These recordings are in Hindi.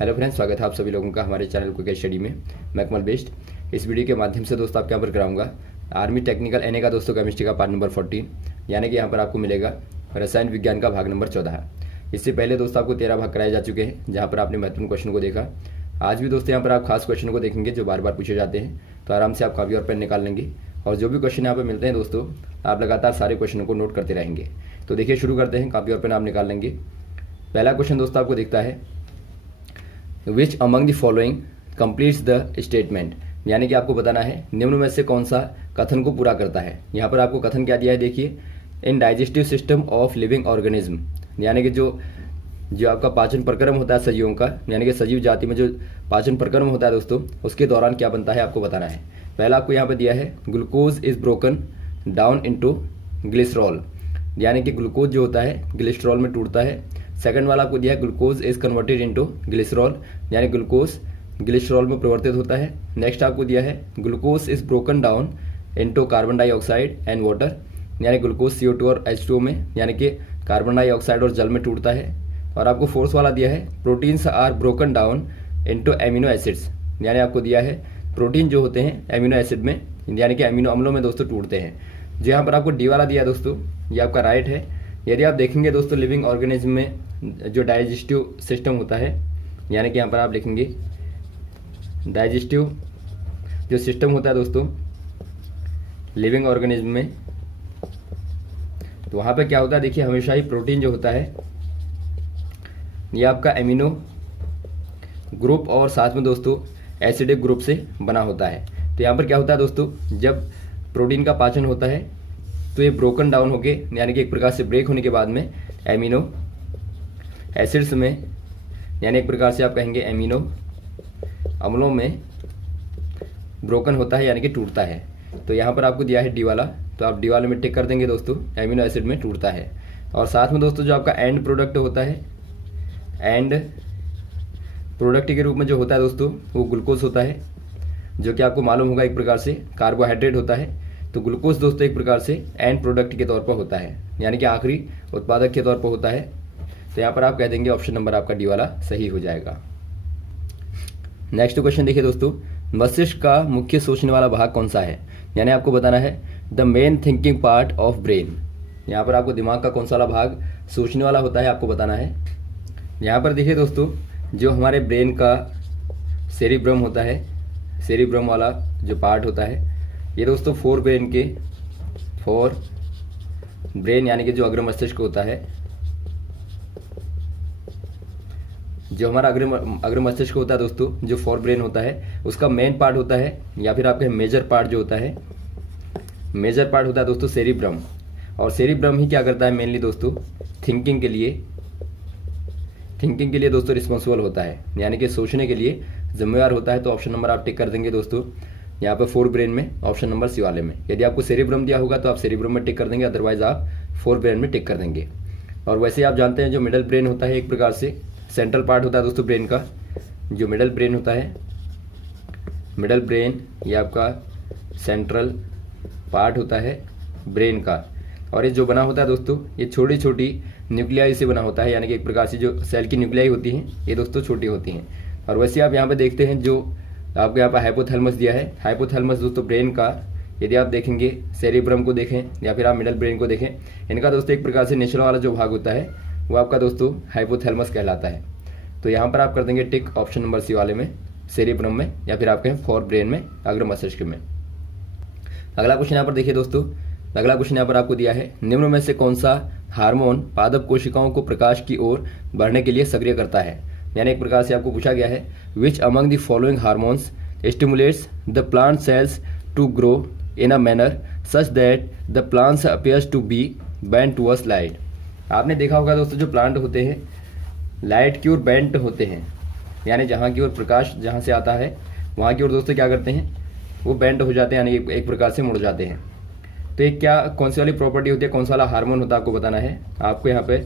हेलो फ्रेंड्स, स्वागत है आप सभी लोगों का हमारे चैनल क्विक स्टडी में। मैं कमल बेस्ट। इस वीडियो के माध्यम से दोस्तों आपके यहाँ पर कराऊंगा आर्मी टेक्निकल एनए का दोस्तों केमिस्ट्री का पार्ट नंबर 14, यानी कि यहाँ पर आपको मिलेगा रसायन विज्ञान का भाग नंबर 14। इससे पहले दोस्तों आपको 13 भाग कराए जा चुके हैं, जहाँ पर आपने महत्वपूर्ण क्वेश्चन को देखा। आज भी दोस्तों यहाँ पर आप खास क्वेश्चन को देखेंगे जो बार बार पूछे जाते हैं, तो आराम से आप कॉपी और पेन निकाल लेंगे और जो भी क्वेश्चन यहाँ पर मिलते हैं दोस्तों आप लगातार सारे क्वेश्चनों को नोट करते रहेंगे। तो देखिए शुरू करते हैं, कॉपी और पेन आप निकाल लेंगे। पहला क्वेश्चन दोस्तों आपको दिखता है, which among the following completes the statement, यानी कि आपको बताना है निम्न में से कौन सा कथन को पूरा करता है। यहाँ पर आपको कथन क्या दिया है, देखिए, in digestive system of living organism, यानी कि जो आपका पाचन प्रक्रम होता है सजीवों का, यानी कि सजीव जाति में जो पाचन प्रक्रम होता है दोस्तों, उसके दौरान क्या बनता है आपको बताना है। पहला आपको यहाँ पर दिया है, glucose is broken down into glycerol, यानी कि ग्लूकोज जो होता है ग्लिसरॉल में टूटता है। सेकंड वाला आपको दिया है, glucose is converted into glycerol, यानी ग्लूकोज ग्लिसरॉल में परिवर्तित होता है। नेक्स्ट आपको दिया है, glucose is broken down into carbon dioxide and water, यानी ग्लूकोज CO2 और H2O में, यानी कि कार्बन डाइऑक्साइड और जल में टूटता है। और आपको फोर्थ वाला दिया है, proteins are broken down into amino acids, यानी आपको दिया है प्रोटीन जो होते हैं एमिनो एसिड में, यानी कि एमिनो अम्लों में दोस्तों टूटते हैं। जो यहाँ पर आपको डी वाला दिया दोस्तों, ये आपका राइट है। यदि आप देखेंगे दोस्तों लिविंग ऑर्गेनिज्म में जो डाइजेस्टिव सिस्टम होता है, यानी कि यहाँ पर आप लिखेंगे डाइजेस्टिव जो सिस्टम होता है दोस्तों लिविंग ऑर्गेनिज्म में, तो वहाँ पे क्या होता है, देखिए हमेशा ही प्रोटीन जो होता है ये आपका एमिनो ग्रुप और साथ में दोस्तों एसिडिक ग्रुप से बना होता है। तो यहाँ पर क्या होता है दोस्तों, जब प्रोटीन का पाचन होता है तो ये ब्रोकन डाउन होके, यानी कि एक प्रकार से ब्रेक होने के बाद में एमिनो एसिड्स में, यानी एक प्रकार से आप कहेंगे एमिनो अम्लों में ब्रोकन होता है, यानी कि टूटता है। तो यहाँ पर आपको दिया है डी वाला, तो आप डी वाले में टिक कर देंगे दोस्तों, एमिनो एसिड में टूटता है। और साथ में दोस्तों जो आपका एंड प्रोडक्ट होता है, एंड प्रोडक्ट के रूप में जो होता है दोस्तों वो ग्लूकोज होता है, जो कि आपको मालूम होगा एक प्रकार से कार्बोहाइड्रेट होता है। तो ग्लूकोज दोस्तों एक प्रकार से एंड प्रोडक्ट के तौर पर होता है, यानी कि आखिरी उत्पादक के तौर पर होता है। तो यहाँ पर आप कह देंगे ऑप्शन नंबर आपका डी वाला सही हो जाएगा। नेक्स्ट क्वेश्चन देखिए दोस्तों, मस्तिष्क का मुख्य सोचने वाला भाग कौन सा है, यानी आपको बताना है the main thinking part of brain. यहाँ पर आपको दिमाग का कौन सा वाला भाग सोचने वाला होता है आपको बताना है। यहाँ पर देखिए दोस्तों जो हमारे ब्रेन का सेरिब्रम होता है, सेरिब्रम वाला जो पार्ट होता है, ये दोस्तों फोर ब्रेन यानी कि जो अग्र मस्तिष्क होता है, जो हमारा अग्र मस्तिष्क होता है दोस्तों, जो फोर ब्रेन होता है, उसका मेन पार्ट होता है या फिर आपके मेजर पार्ट जो होता है, मेजर पार्ट होता है दोस्तों सेरिब्रम। और सेरिब्रम ही क्या करता है मेनली दोस्तों, थिंकिंग के लिए दोस्तों रिस्पॉन्सिबल होता है, यानी कि सोचने के लिए जिम्मेवार होता है। तो ऑप्शन नंबर आप टिक कर देंगे दोस्तों यहाँ पर फोर ब्रेन में, ऑप्शन नंबर सी वाले में। यदि आपको सेरिब्रम दिया होगा तो आप सेरिब्रम में टिक कर देंगे, अदरवाइज आप फोर ब्रेन में टिक कर देंगे। और वैसे आप जानते हैं जो मिडल ब्रेन होता है एक प्रकार से सेंट्रल पार्ट होता है दोस्तों ब्रेन का, जो मिडल ब्रेन होता है, मिडल ब्रेन ये आपका सेंट्रल पार्ट होता है ब्रेन का। और ये जो बना होता है दोस्तों ये छोटी छोटी न्यूक्लियाई से बना होता है, यानी कि एक प्रकार से जो सेल की न्यूक्लियाई होती हैं ये दोस्तों छोटी होती हैं। और वैसे आप यहाँ पे देखते हैं जो आपको यहाँ पर हाइपोथैलेमस दिया है, हाइपोथैलेमस दोस्तों ब्रेन का, यदि आप देखेंगे सेरिब्रम को देखें या फिर आप मिडल ब्रेन को देखें, इनका दोस्तों एक प्रकार से निचला वाला जो भाग होता है वो आपका दोस्तों हाइपोथैलेमस कहलाता है। तो यहाँ पर आप कर देंगे टिक ऑप्शन नंबर सी वाले में, सेरिब्रम में या फिर आप कहें फोर ब्रेन में, अग्र मस्तिष्क में। अगला क्वेश्चन यहाँ पर देखिए दोस्तों, अगला क्वेश्चन यहाँ पर आपको दिया है, निम्न में से कौन सा हार्मोन पादप कोशिकाओं को प्रकाश की ओर बढ़ने के लिए सक्रिय करता है, यानी एक प्रकार से आपको पूछा गया है, which among the following hormones stimulates the plant cells to grow in a manner such that the plants appears to be bent towards light. आपने देखा होगा दोस्तों जो प्लांट होते हैं लाइट की ओर बेंट होते हैं, यानी जहाँ की ओर प्रकाश जहाँ से आता है वहाँ की ओर दोस्तों क्या करते हैं, वो बेंट हो जाते हैं, यानी एक प्रकार से मुड़ जाते हैं। तो ये क्या कौन सी वाली प्रॉपर्टी होती है, कौन सा वाला हार्मोन होता है आपको बताना है। आपको यहाँ पे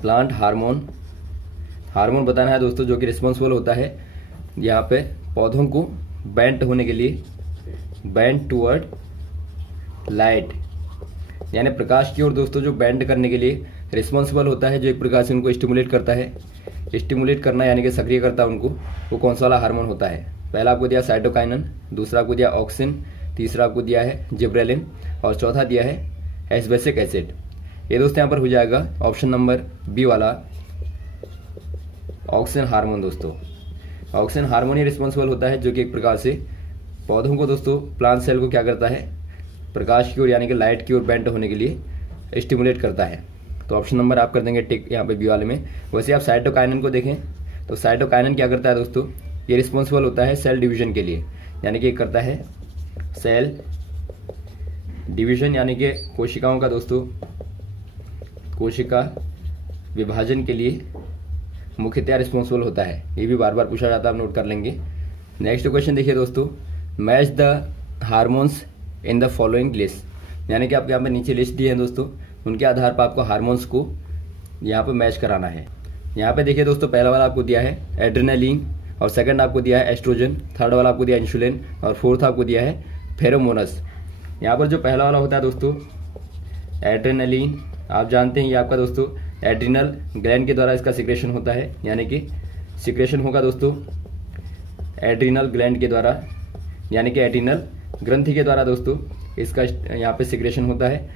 प्लांट हार्मोन बताना है दोस्तों, जो कि रिस्पॉन्सिबल होता है यहाँ पे पौधों को बेंट होने के लिए, बेंट टूवर्ड लाइट, यानी प्रकाश की ओर दोस्तों जो बेंड करने के लिए रिस्पॉन्सिबल होता है, जो एक प्रकार से उनको स्टिमुलेट करता है। स्टिमुलेट करना यानी कि सक्रिय करता उनको, वो कौन सा वाला हार्मोन होता है। पहला आपको दिया साइटोकाइनन, दूसरा आपको दिया ऑक्सिन, तीसरा आपको दिया है जिब्रेलिन और चौथा दिया है एस्बेसिक एसिड। ये दोस्तों यहाँ पर हो जाएगा ऑप्शन नंबर बी वाला ऑक्सिन हार्मोन। दोस्तों ऑक्सिन हार्मोन ही रिस्पॉन्सिबल होता है जो कि एक प्रकार से पौधों को दोस्तों प्लांट सेल को क्या करता है, प्रकाश की ओर यानी कि लाइट की ओर बेंट होने के लिए स्टिमुलेट करता है। तो ऑप्शन नंबर आप कर देंगे टिक यहाँ पे बी वाले में। वैसे आप साइटोकाइनन को देखें तो साइटोकाइनन क्या करता है दोस्तों, ये रिस्पॉन्सिबल होता है सेल डिवीजन के लिए, यानी कि करता है सेल डिवीजन यानी कि कोशिकाओं का दोस्तों कोशिका विभाजन के लिए मुख्यतः रिस्पॉन्सिबल होता है। ये भी बार बार पूछा जाता है, आप नोट कर लेंगे। नेक्स्ट क्वेश्चन देखिए दोस्तों, match the hormones in the following list, यानी कि आपके यहाँ पे नीचे लिस्ट दी है दोस्तों, उनके आधार पर आपको हार्मोन्स को यहाँ पे मैच कराना है। यहाँ पे देखिए दोस्तों, पहला वाला आपको दिया है एड्रेनालिन और सेकंड आपको दिया है एस्ट्रोजन, थर्ड वाला आपको दिया है इंसुलिन और फोर्थ आपको दिया है फेरोमोनस। यहाँ पर जो पहला वाला होता है दोस्तों एड्रेनालिन, आप जानते हैं ये आपका दोस्तों एड्रिनल ग्लैंड के द्वारा इसका सिक्रेशन होता है, यानी कि सिक्रेशन होगा दोस्तों एड्रिनल ग्लैंड के द्वारा, यानी कि एड्रिनल ग्रंथि के द्वारा दोस्तों इसका यहाँ पे सिक्रेशन होता है।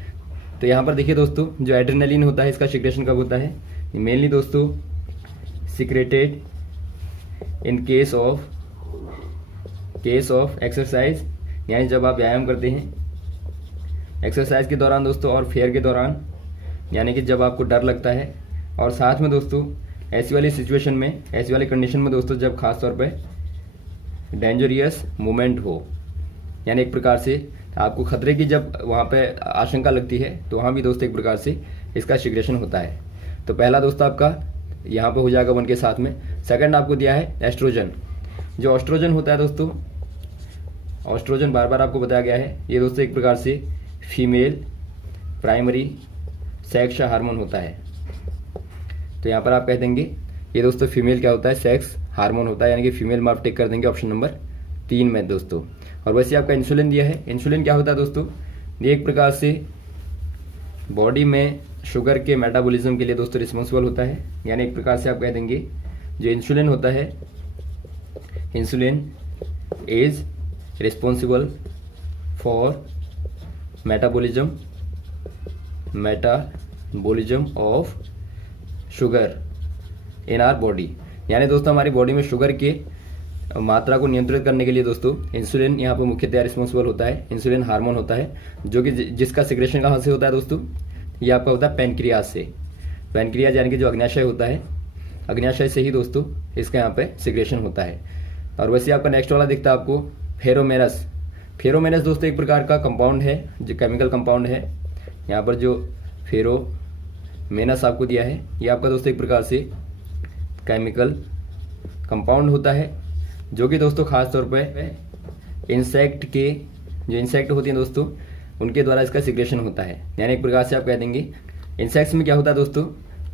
तो यहाँ पर देखिए दोस्तों, जो एड्रेनालिन होता है इसका सिक्रेशन कब होता है, मेनली दोस्तों secreted in case of exercise, यानी जब आप व्यायाम करते हैं एक्सरसाइज के दौरान दोस्तों और फेयर के दौरान, यानी कि जब आपको डर लगता है, और साथ में दोस्तों ऐसी वाली सिचुएशन में, ऐसी वाली कंडीशन में दोस्तों जब खास तौर पे डेंजरियस मूवमेंट हो, यानी एक प्रकार से आपको खतरे की जब वहाँ पे आशंका लगती है तो वहाँ भी दोस्तों एक प्रकार से इसका सिक्रेशन होता है। तो पहला दोस्तों आपका यहाँ पे हो जाएगा 1 के साथ में। सेकंड आपको दिया है एस्ट्रोजन। जो ऑस्ट्रोजन होता है दोस्तों, ऑस्ट्रोजन बार बार आपको बताया गया है, ये दोस्तों एक प्रकार से फीमेल प्राइमरी सेक्स हार्मोन होता है। तो यहाँ पर आप कह देंगे ये दोस्तों फीमेल क्या होता है, सेक्स हार्मोन होता है, यानी कि फीमेल में आप टिक कर देंगे ऑप्शन नंबर 3 में दोस्तों। और वैसे आपका इंसुलिन दिया है, इंसुलिन क्या होता है दोस्तों, ये एक प्रकार से बॉडी में शुगर के मेटाबॉलिज्म के लिए दोस्तों रिस्पॉन्सिबल होता है, यानी एक प्रकार से आप कह देंगे जो इंसुलिन होता है, insulin is responsible for metabolism of sugar in our body, यानी दोस्तों हमारी बॉडी में शुगर के मात्रा को नियंत्रित करने के लिए दोस्तों इंसुलिन यहाँ पर मुख्यतः रिस्पॉन्सिबल होता है। इंसुलिन हार्मोन होता है जो कि जिसका सिक्रेशन कहाँ से होता है दोस्तों, ये आपका होता है पैनक्रियाज से। पैनक्रियाज यानी कि जो अग्न्याशय होता है, अग्न्याशय से ही दोस्तों इसका यहाँ पे सिक्रेशन होता है। और वैसे आपका नेक्स्ट वाला दिखता है आपको फेरोमेनस। फेरोमेनस दोस्तों एक प्रकार का कंपाउंड है, जो केमिकल कंपाउंड है। यहाँ पर जो फेरोमेनस आपको दिया है, ये आपका दोस्तों एक प्रकार से केमिकल कंपाउंड होता है, जो कि दोस्तों खास तौर पे इंसेक्ट के, जो इंसेक्ट होती हैं दोस्तों, उनके द्वारा इसका सिक्रेशन होता है। यानी एक प्रकार से आप कह देंगे इंसेक्ट्स में क्या होता है दोस्तों,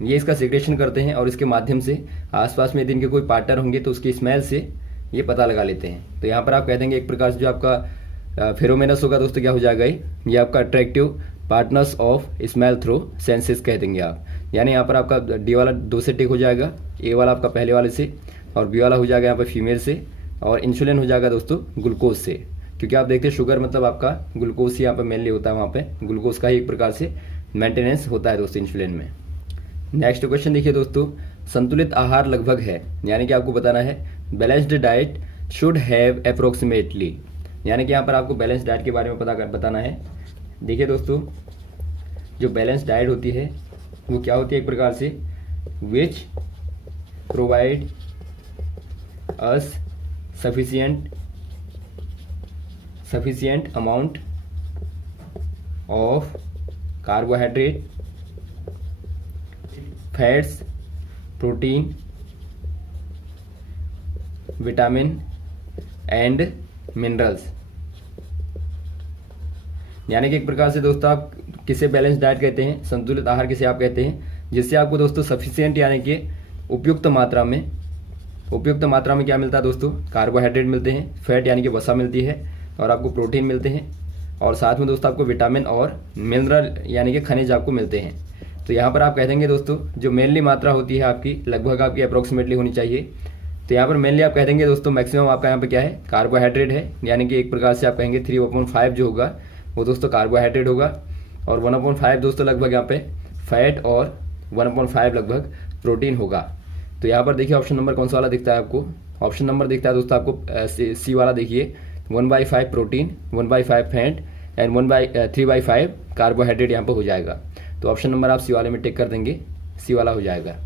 ये इसका सिक्रेशन करते हैं और इसके माध्यम से आसपास में यदि इनके कोई पार्टनर होंगे तो उसकी स्मेल से ये पता लगा लेते हैं। तो यहाँ पर आप कह देंगे एक प्रकार से जो आपका फेरोमेनस होगा दोस्तों, क्या हो जाएगा ये आपका attractive partners of smell through senses कह देंगे आप। यानी यहाँ पर आपका डी वाला 2 से टिक हो जाएगा, ए वाला आपका पहले वाले से, और बी वाला हो जाएगा यहाँ पर फीमेल से, और इंसुलिन हो जाएगा दोस्तों ग्लूकोज से, क्योंकि आप देखते हैं शुगर मतलब आपका ग्लूकोज ही यहाँ पर मेनली होता है, वहाँ पे ग्लूकोज का ही एक प्रकार से मेंटेनेंस होता है दोस्तों इंसुलिन में। नेक्स्ट क्वेश्चन देखिए दोस्तों, संतुलित आहार लगभग है, यानी कि आपको बताना है balanced diet should have approximately, यानी कि यहाँ पर आपको बैलेंस डाइट के बारे में बताना है। देखिए दोस्तों, जो बैलेंस डाइट होती है वो क्या होती है, एक प्रकार से which provide us sufficient amount of carbohydrate, fats, protein, vitamin and minerals। यानी कि एक प्रकार से दोस्तों आप किसे बैलेंस डाइट कहते हैं, संतुलित आहार किसे आप कहते हैं, जिससे आपको दोस्तों सफिशिएंट यानी कि उपयुक्त मात्रा में क्या मिलता है दोस्तों, कार्बोहाइड्रेट मिलते हैं, फैट यानी कि वसा मिलती है, और आपको प्रोटीन मिलते हैं, और साथ में दोस्तों आपको विटामिन और मिनरल यानी कि खनिज आपको मिलते हैं। तो यहाँ पर आप कह देंगे दोस्तों जो मेनली मात्रा होती है आपकी लगभग आपकी अप्रोक्सीमेटली होनी चाहिए। तो यहाँ पर मेनली आप कह देंगे दोस्तों मैक्सिमम आपका यहाँ पे क्या है, कार्बोहाइड्रेट है, यानी कि एक प्रकार से आप कहेंगे 3/5 जो होगा वो दोस्तों कार्बोहाइड्रेट होगा, और 1/5 दोस्तों लगभग यहाँ पे फैट, और 1/5 लगभग प्रोटीन होगा। तो यहाँ पर देखिए ऑप्शन नंबर कौन सा वाला दिखता है आपको, ऑप्शन नंबर दिखता है दोस्तों आपको सी वाला। देखिए 1/5 प्रोटीन, 1/5 फैट एंड 3/5 कार्बोहाइड्रेट यहाँ पर हो जाएगा। तो ऑप्शन नंबर आप सी वाले में टिक कर देंगे, सी वाला हो जाएगा।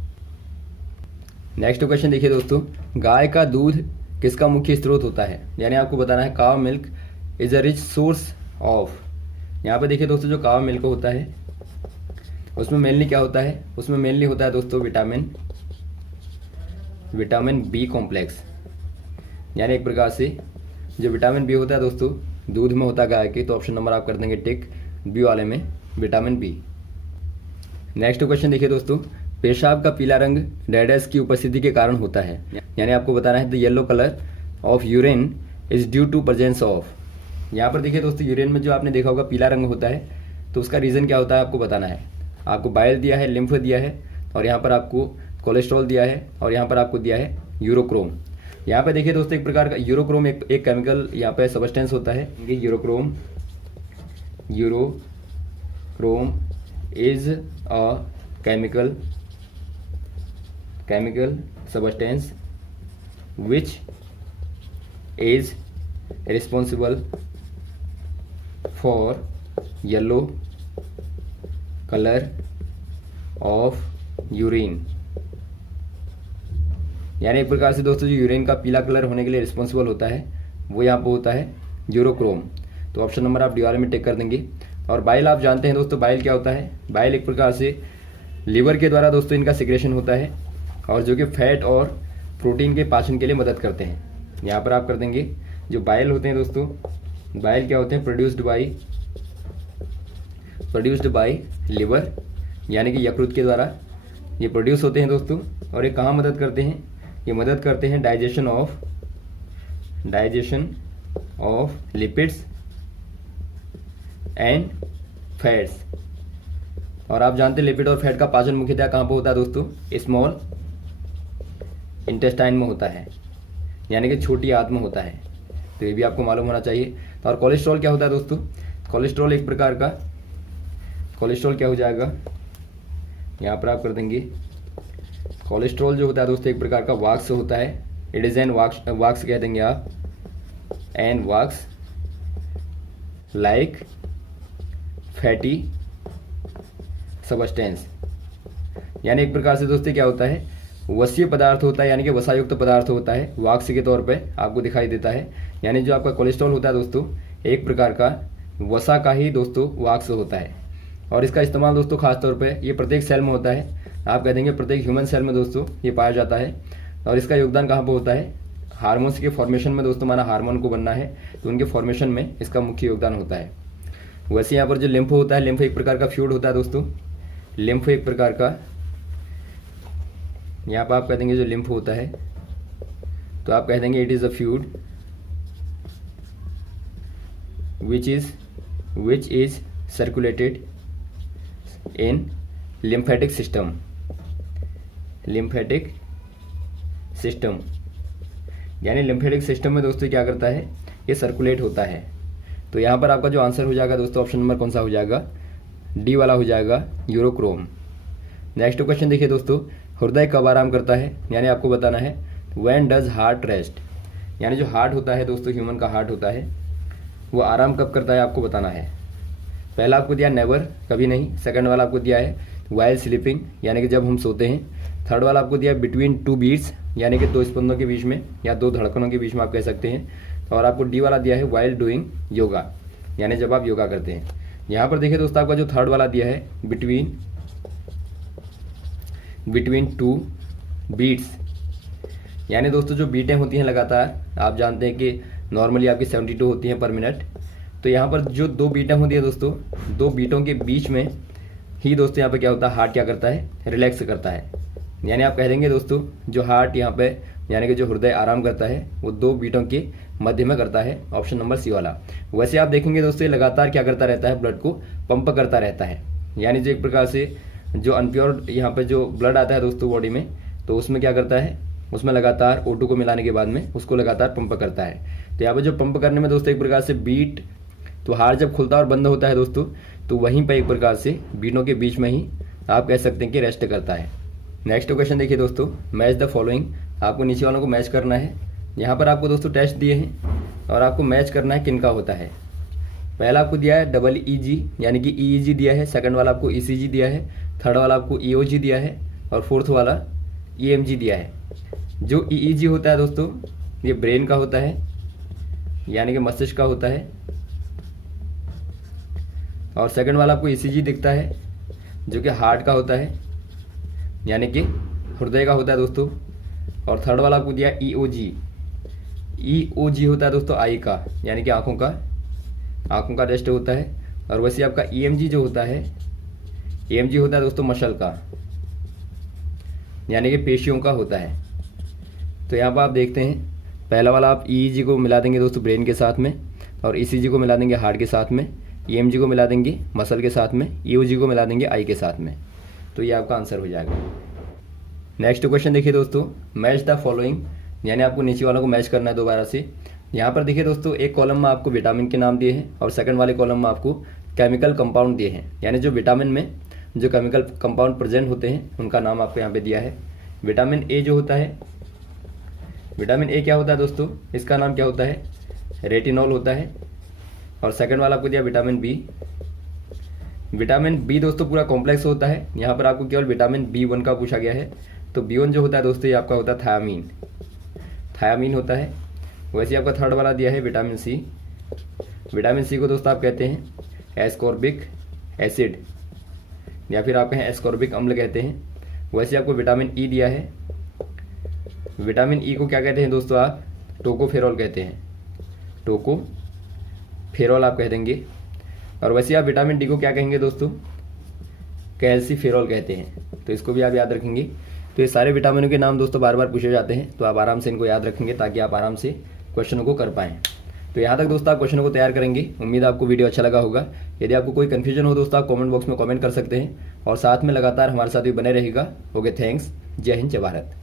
नेक्स्ट क्वेश्चन देखिए दोस्तों, गाय का दूध किसका मुख्य स्रोत होता है, यानी आपको बताना है काव milk is a rich source of. यहाँ पे देखिए दोस्तों जो काव मिल्क होता है उसमें मेनली क्या होता है, उसमें मेनली होता है दोस्तों विटामिन बी कॉम्प्लेक्स, यानी एक प्रकार से जो विटामिन बी होता है दोस्तों दूध में होता है गाय के। तो ऑप्शन नंबर आप कर देंगे टिक बी वाले में, विटामिन बी। नेक्स्ट क्वेश्चन देखिए दोस्तों, पेशाब का पीला रंग डैडेस की उपस्थिति के कारण होता है, यानी आपको बताना है the yellow colour of urine is due to presence of. यहाँ पर देखिए दोस्तों यूरिन में जो आपने देखा होगा पीला रंग होता है, तो उसका रीज़न क्या होता है आपको बताना है। आपको बाइल दिया है, लिम्फ दिया है, और यहाँ पर आपको कोलेस्ट्रॉल दिया है, और यहाँ पर आपको दिया है यूरोक्रोम। यहाँ पे देखिए दोस्तों एक प्रकार का यूरोक्रोम एक केमिकल यहाँ पे सबस्टेंस होता है। Urochrome is a chemical substance which is responsible for yellow color of urine, यानी एक प्रकार से दोस्तों जो यूरिन का पीला कलर होने के लिए रिस्पॉन्सिबल होता है वो यहाँ पर होता है यूरोक्रोम। तो ऑप्शन नंबर आप डी वाले में टिक कर देंगे। और बाइल आप जानते हैं दोस्तों बाइल क्या होता है, बाइल एक प्रकार से लीवर के द्वारा दोस्तों इनका सिक्रेशन होता है, और जो कि फैट और प्रोटीन के पाचन के लिए मदद करते हैं। यहाँ पर आप कर देंगे जो बाइल होते हैं दोस्तों, बाइल क्या होते हैं, प्रोड्यूस्ड बाय लिवर, यानी कि यकृत के द्वारा ये प्रोड्यूस होते हैं दोस्तों। और ये कहाँ मदद करते हैं, ये मदद करते हैं digestion of lipids and fats. और आप जानते हैं लिपिड और फैट का पाचन मुख्यतः कहाँ पर होता है दोस्तों, स्मॉल इंटेस्टाइन में होता है, यानी कि छोटी आंत में होता है। तो ये भी आपको मालूम होना चाहिए। तो और कोलेस्ट्रॉल क्या होता है दोस्तों, कोलेस्ट्रॉल एक प्रकार का, कोलेस्ट्रॉल क्या हो जाएगा, यहाँ पर आप कर देंगे कोलेस्ट्रॉल जो होता है दोस्तों एक प्रकार का वॉक्स होता है। इट इज एन वॉक्स कह देंगे आप, एन वॉक्स लाइक फैटी सबस्टेंस, यानी एक प्रकार से दोस्तों क्या होता है, वसीय पदार्थ होता है, यानी कि वसायुक्त पदार्थ होता है, वॉक्स के तौर पे आपको दिखाई देता है। यानी जो आपका कोलेस्ट्रॉल होता है दोस्तों एक प्रकार का वसा का ही दोस्तों वॉक्स होता है। और इसका इस्तेमाल दोस्तों खास तौर पे ये प्रत्येक सेल में होता है, आप कह देंगे प्रत्येक ह्यूमन सेल में दोस्तों ये पाया जाता है। और इसका योगदान कहाँ पर होता है, हार्मोन्स के फॉर्मेशन में दोस्तों, माना हार्मोन को बनना है तो उनके फॉर्मेशन में इसका मुख्य योगदान होता है। वैसे यहाँ पर जो लिम्फ होता है, लिम्फ एक प्रकार का फ्लूइड होता है दोस्तों, लिम्फ एक प्रकार का, यहाँ पर आप कह देंगे जो लिम्फ होता है तो आप कह देंगे it is a fluid which is circulated in lymphatic system, यानी लिम्फेटिक सिस्टम में दोस्तों क्या करता है, ये सर्कुलेट होता है। तो यहाँ पर आपका जो आंसर हो जाएगा दोस्तों ऑप्शन नंबर कौन सा हो जाएगा, डी वाला हो जाएगा, यूरोक्रोम। नेक्स्ट क्वेश्चन देखिए दोस्तों, हृदय कब आराम करता है, यानी आपको बताना है व्हेन डज हार्ट रेस्ट, यानी जो हार्ट होता है दोस्तों ह्यूमन का हार्ट होता है वो आराम कब करता है आपको बताना है। पहला आपको दिया नेवर, कभी नहीं। सेकंड वाला आपको दिया है वाइल स्लीपिंग, यानी कि जब हम सोते हैं। थर्ड वाला आपको दिया है बिटवीन टू बीट्स, यानी कि दो स्पंदों के बीच में या दो धड़कनों के बीच में आप कह सकते हैं। और आपको डी वाला दिया है वाइल डूइंग योगा, यानी जब आप योगा करते हैं। यहाँ पर देखिए दोस्तों आपका जो थर्ड वाला दिया है बिटवीन टू बीट्स, यानी दोस्तों जो बीटें होती हैं लगातार, आप जानते हैं कि नॉर्मली आपकी 72 होती हैं पर मिनट। तो यहाँ पर जो दो बीटें होती है दोस्तों, दो बीटों के बीच में ही दोस्तों यहाँ पे क्या होता है, हार्ट क्या करता है, रिलैक्स करता है। यानी आप कह देंगे दोस्तों जो हार्ट यहाँ पे यानी कि जो हृदय आराम करता है वो दो बीटों के मध्य में करता है, ऑप्शन नंबर सी वाला। वैसे आप देखेंगे दोस्तों ये लगातार क्या करता रहता है, ब्लड को पंप करता रहता है। यानी जो एक प्रकार से जो अनप्योर यहाँ पे जो ब्लड आता है दोस्तों बॉडी में, तो उसमें क्या करता है, उसमें लगातार O2 को मिलाने के बाद में उसको लगातार पंप करता है। तो यहाँ पे जो पंप करने में दोस्तों एक प्रकार से बीट, तो हार्ट जब खुलता है और बंद होता है दोस्तों, तो वहीं पर एक प्रकार से बीटों के बीच में ही आप कह सकते हैं कि रेस्ट करता है। नेक्स्ट क्वेश्चन देखिए दोस्तों, मैच द फॉलोइंग। आपको नीचे वालों को मैच करना है। यहाँ पर आपको दोस्तों टेस्ट दिए हैं और आपको मैच करना है किन का होता है। पहला आपको दिया है EEG यानी कि EEG दिया है, सेकंड वाला आपको ECG दिया है, थर्ड वाला आपको EOG दिया है और फोर्थ वाला EMG दिया है। जो EEG होता है दोस्तों ये ब्रेन का होता है यानी कि मस्तिष्क का होता है, और सेकंड वाला आपको ECG दिखता है जो कि हार्ट का होता है यानी कि हृदय का होता है दोस्तों, और थर्ड वाला आपको दिया EOG। EOG होता है दोस्तों आई का यानी कि आंखों का टेस्ट होता है। और वैसे आपका EMG जो होता है, EMG होता है दोस्तों मसल का यानी कि पेशियों का होता है। तो यहाँ पर आप देखते हैं पहला वाला आप EEG को मिला देंगे दोस्तों ब्रेन के साथ में, और ECG को मिला देंगे हार्ट के साथ में, EMG को मिला देंगे मसल के साथ में, EOG को मिला देंगे आई के साथ में। तो ये आपका आंसर हो जाएगा। नेक्स्ट क्वेश्चन देखिए दोस्तों, मैच द फॉलोइंग, यानी आपको नीचे वालों को मैच करना है दोबारा से। यहाँ पर देखिए दोस्तों एक कॉलम में आपको विटामिन के नाम दिए हैं और सेकंड वाले कॉलम में आपको केमिकल कंपाउंड दिए हैं, यानी जो विटामिन में जो केमिकल कंपाउंड प्रेजेंट होते हैं उनका नाम आपको यहाँ पे दिया है। विटामिन ए जो होता है, विटामिन ए क्या होता है दोस्तों, इसका नाम क्या होता है, रेटिनॉल होता है। और सेकंड वाला आपको दिया विटामिन बी। विटामिन बी दोस्तों पूरा कॉम्प्लेक्स होता है, यहाँ पर आपको केवल विटामिन B1 का पूछा गया है। तो B1 जो होता है दोस्तों ये आपका होता है थायामीन होता है। वैसे आपका थर्ड वाला दिया है विटामिन सी। विटामिन सी को दोस्तों आप कहते हैं एस्कॉर्बिक एसिड या फिर आप कहें एस्कॉर्बिक अम्ल कहते हैं। वैसे आपको विटामिन ई दिया है। विटामिन ई को क्या कहते हैं दोस्तों, आप टोकोफेरॉल कहते हैं, टोकोफेरॉल आप कह देंगे। और वैसे आप विटामिन डी को क्या कहेंगे दोस्तों, कैल्सीफेरॉल कहते हैं। तो इसको भी आप याद रखेंगे। तो ये सारे विटामिनों के नाम दोस्तों बार बार पूछे जाते हैं, तो आप आराम से इनको याद रखेंगे ताकि आप आराम से क्वेश्चनों को कर पाएं। तो यहाँ तक दोस्तों आप क्वेश्चनों को तैयार करेंगे। उम्मीद है आपको वीडियो अच्छा लगा होगा। यदि आपको कोई कन्फ्यूजन हो दोस्तों आप कमेंट बॉक्स में कमेंट कर सकते हैं, और साथ में लगातार हमारे साथ भी बने रहेगा। Okay, thanks. जय हिंद, जय भारत।